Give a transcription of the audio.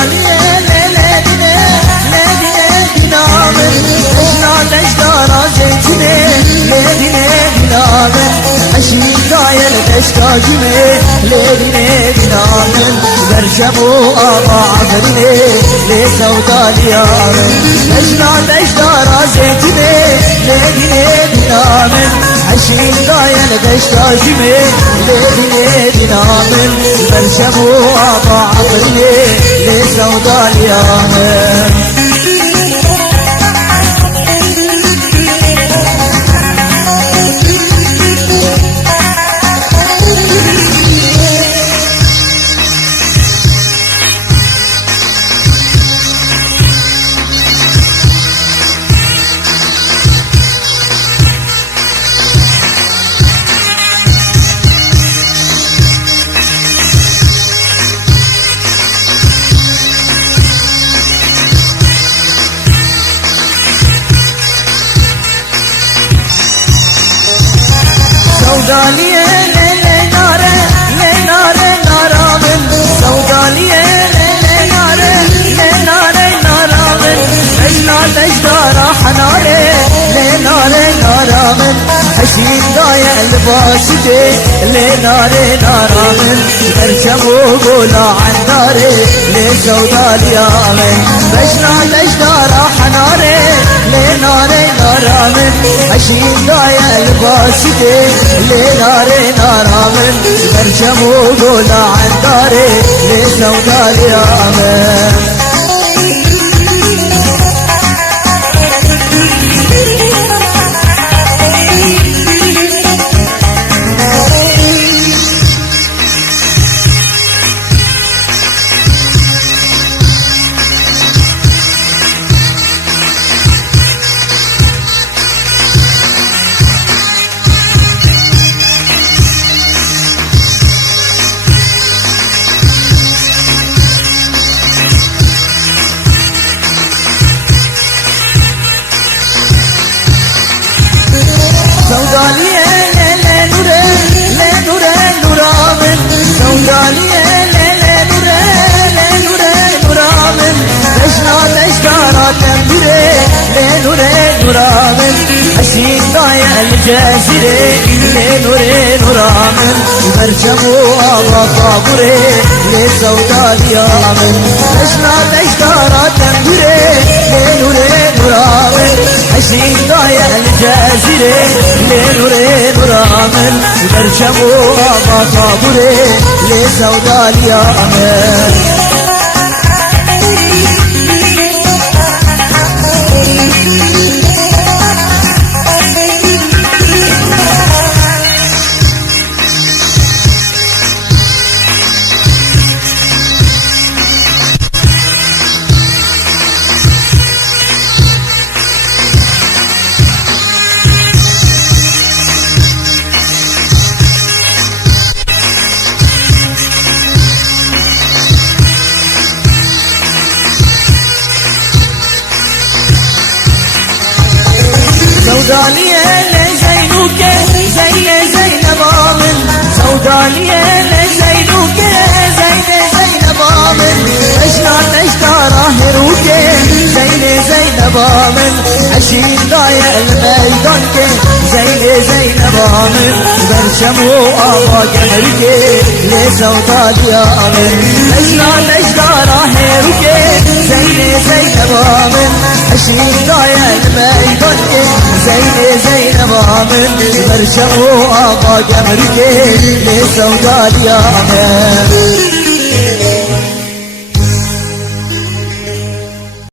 سودانية ليلة بنامن اجنا تشتارا زيتني ليلة بنامن عشرين دايل تشتاجمي ليلة بنامن برشمو آبا عفرني لسودانية اجنا تشتارا زيتني ليلة بنامن عشرين دايل تشتاجمي ليلة بنامن برشمو آبا عفرني لسودانية سودانية نارامن سودانية نارامن اجنا تجدارا حناري نارامن حشين دايا الباسدي نارامن برشمو قولا عن داري لسودانية اجنا تجدارا حناري نارامن حشين دايا الباسدي نارامن برشمو قولا عن داري لسودانية سودانية نورامن سودانية نورامن اجنا تشتارا تنبري نورامن حسين ضايع الجزيرة نورامن برشمو آبا طابوري لسودانية اجنا تشتارا تنبري نورامن حسين ضايع الجزيرة نورامن برشمو آبا طابوري لسودانية سودانية لزينوك زينب آمن سودانية لزينوك زينب آمن اجنا تشتارا هروك زينب آمن عشين ضايع الميدان زينب آمن برشمو آبا قمرك لسودانية آمن اجنا تشتارا هروك زينب آمن عشين ضايع الميدان زينب آمن برشمو آبا قمرك لسودانية آمن